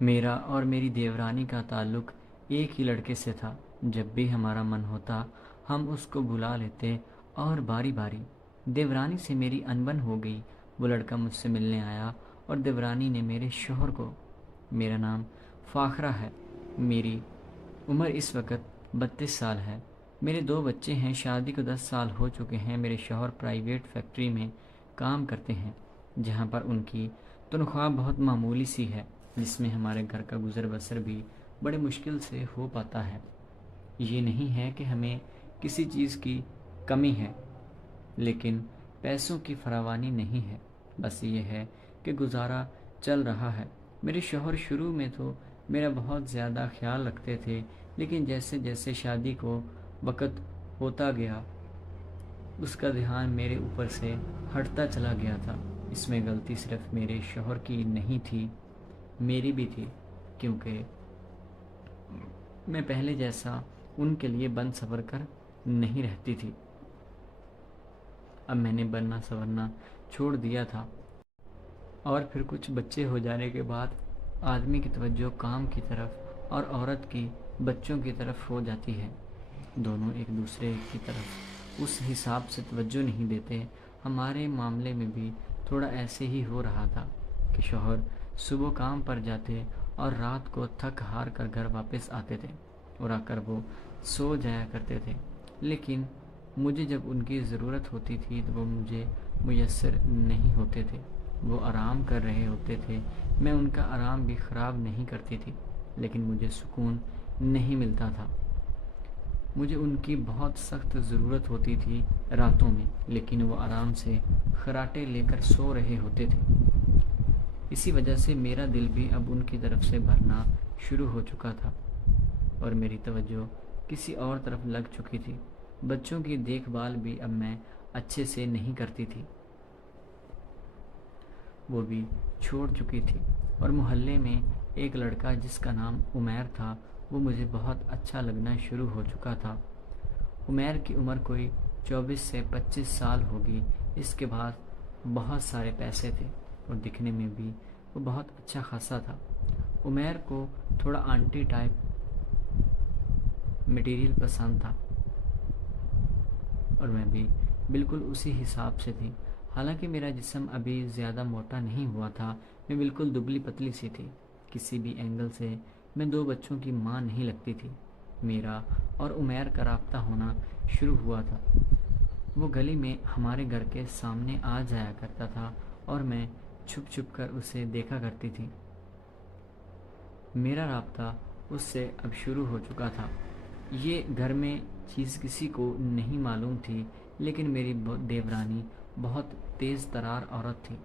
میرا اور میری دیورانی کا تعلق ایک ہی لڑکے سے تھا۔ جب بھی ہمارا من ہوتا ہم اس کو بلا لیتے اور باری باری۔ دیورانی سے میری انبن ہو گئی۔ وہ لڑکا مجھ سے ملنے آیا اور دیورانی نے میرے شوہر کو، میرا نام فاخرہ ہے، میری عمر اس وقت 32 سال ہے، میرے 2 بچے ہیں، شادی کو 10 سال ہو چکے ہیں۔ میرے شوہر پرائیویٹ فیکٹری میں کام کرتے ہیں جہاں پر ان کی تنخواہ بہت معمولی سی ہے، جس میں ہمارے گھر کا گزر بسر بھی بڑے مشکل سے ہو پاتا ہے۔ یہ نہیں ہے کہ ہمیں کسی چیز کی کمی ہے، لیکن پیسوں کی فراوانی نہیں ہے، بس یہ ہے کہ گزارا چل رہا ہے۔ میرے شوہر شروع میں تو میرا بہت زیادہ خیال رکھتے تھے، لیکن جیسے جیسے شادی کو وقت ہوتا گیا اس کا دھیان میرے اوپر سے ہٹتا چلا گیا تھا۔ اس میں غلطی صرف میرے شوہر کی نہیں تھی، میری بھی تھی، کیونکہ میں پہلے جیسا ان کے لیے بن سنور کر نہیں رہتی تھی۔ اب میں نے بننا سنورنا چھوڑ دیا تھا، اور پھر کچھ بچے ہو جانے کے بعد آدمی کی توجہ کام کی طرف اور عورت کی بچوں کی طرف ہو جاتی ہے۔ دونوں ایک دوسرے کی طرف اس حساب سے توجہ نہیں دیتے۔ ہمارے معاملے میں بھی تھوڑا ایسے ہی ہو رہا تھا کہ شوہر صبح کام پر جاتے اور رات کو تھک ہار کر گھر واپس آتے تھے اور آ کر وہ سو جایا کرتے تھے، لیکن مجھے جب ان کی ضرورت ہوتی تھی تو وہ مجھے میسر نہیں ہوتے تھے۔ وہ آرام کر رہے ہوتے تھے، میں ان کا آرام بھی خراب نہیں کرتی تھی، لیکن مجھے سکون نہیں ملتا تھا۔ مجھے ان کی بہت سخت ضرورت ہوتی تھی راتوں میں، لیکن وہ آرام سے خراٹے لے کر سو رہے ہوتے تھے۔ اسی وجہ سے میرا دل بھی اب ان کی طرف سے بھرنا شروع ہو چکا تھا اور میری توجہ کسی اور طرف لگ چکی تھی۔ بچوں کی دیکھ بھال بھی اب میں اچھے سے نہیں کرتی تھی، وہ بھی چھوڑ چکی تھی، اور محلے میں ایک لڑکا جس کا نام عمیر تھا، وہ مجھے بہت اچھا لگنا شروع ہو چکا تھا۔ عمیر کی عمر کوئی 24 سے 25 سال ہوگی۔ اس کے بعد بہت سارے پیسے تھے اور دکھنے میں بھی وہ بہت اچھا خاصا تھا۔ عمیر کو تھوڑا آنٹی ٹائپ مٹیریل پسند تھا اور میں بھی بالکل اسی حساب سے تھی۔ حالانکہ میرا جسم ابھی زیادہ موٹا نہیں ہوا تھا، میں بالکل دبلی پتلی سی تھی۔ کسی بھی اینگل سے میں 2 بچوں کی ماں نہیں لگتی تھی۔ میرا اور عمیر کا رابطہ ہونا شروع ہوا تھا۔ وہ گلی میں ہمارے گھر کے سامنے آ جایا کرتا تھا اور میں چھپ چھپ کر اسے دیکھا کرتی تھی۔ میرا رابطہ اس سے اب شروع ہو چکا تھا۔ یہ گھر میں چیز کسی کو نہیں معلوم تھی، لیکن میری دیورانی بہت تیز ترار عورت تھی۔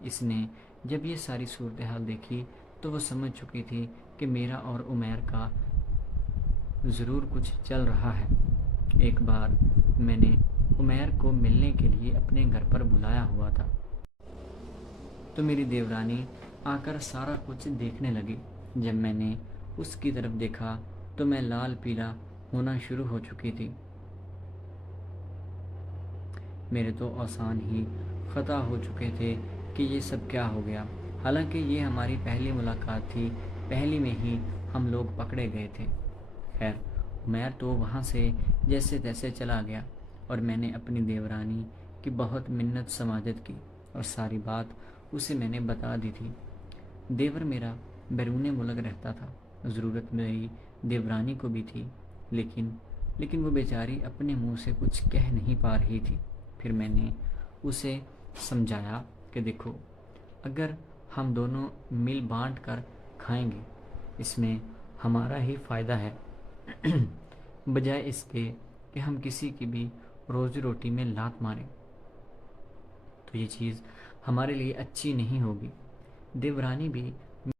اس نے جب یہ ساری صورتحال دیکھی تو وہ سمجھ چکی تھی کہ میرا اور عمیر کا ضرور کچھ چل رہا ہے۔ ایک بار میں نے عمیر کو ملنے کے لیے اپنے گھر پر بلایا ہوا تھا، تو میری دیورانی آ کر سارا کچھ دیکھنے لگی۔ جب میں نے اس کی طرف دیکھا تو میں لال پیلا ہونا شروع ہو چکی تھی۔ میرے تو اوسان ہی خطا ہو چکے تھے کہ یہ سب کیا ہو گیا۔ حالانکہ یہ ہماری پہلی ملاقات تھی، پہلی میں ہی ہم لوگ پکڑے گئے تھے۔ خیر، عمیر تو وہاں سے جیسے تیسے چلا گیا اور میں نے اپنی دیورانی کی بہت منت سماجت کی اور ساری بات اسے میں نے بتا دی تھی۔ دیور میرا بیرون ملک رہتا تھا، ضرورت میری دیورانی کو بھی تھی، لیکن وہ بیچاری اپنے منہ سے کچھ کہہ نہیں پا رہی تھی۔ پھر میں نے اسے سمجھایا کہ دیکھو، اگر ہم دونوں مل بانٹ کر کھائیں گے اس میں ہمارا ہی فائدہ ہے، بجائے اس کے کہ ہم کسی کی بھی روزی روٹی میں لات ماریں، تو یہ چیز ہمارے لیے اچھی نہیں ہوگی۔ دیورانی بھی